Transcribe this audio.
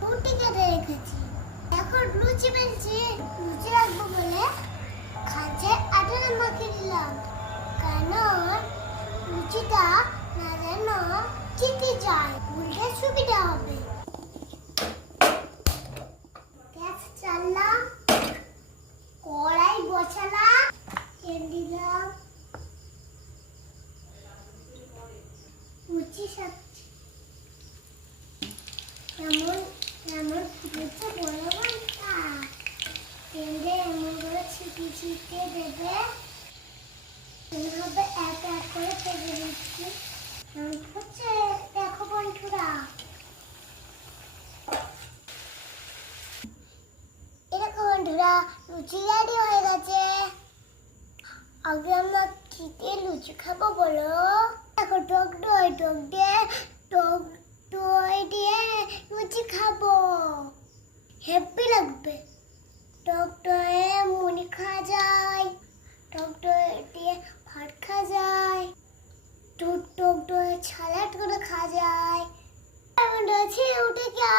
রুটি কেটে রেখেছি। এখন লুচি বেলছি। লুচি রাখবো বলে খাঁচে আটা মাখিয়ে দিলাম, কারণ লুচিটা না যেন চিটে যায়, উল্টে সুবিধা হবে। গ্যাস চাললাম, কড়াই বসালাম, তেল দিলাম, লুচি সাজছি। এমন এমন ফুটেছে বড় ঘন্টা, তেলে এমন করে ছিটিয়ে ছিটিয়ে দেবে। এইভাবে এক এক করে ভেজে দিচ্ছি। কেমন হচ্ছে দেখো বন্ধুরা। এরকম বন্ধুরা লুচি রেডি হয়ে গেছে। আগে আমরা কি দিয়ে লুচি খাবো বলো? দেখো টক দই দিয়ে লুচি খাবো, হ্যাপি লাগবে। টক দইয়ে মুড়ি খাওয়া যায়, টক দই দিয়ে ভাত খাওয়া যায়, টক দই সালাড করে খাওয়া যায়। এখন উঠে গিয়ে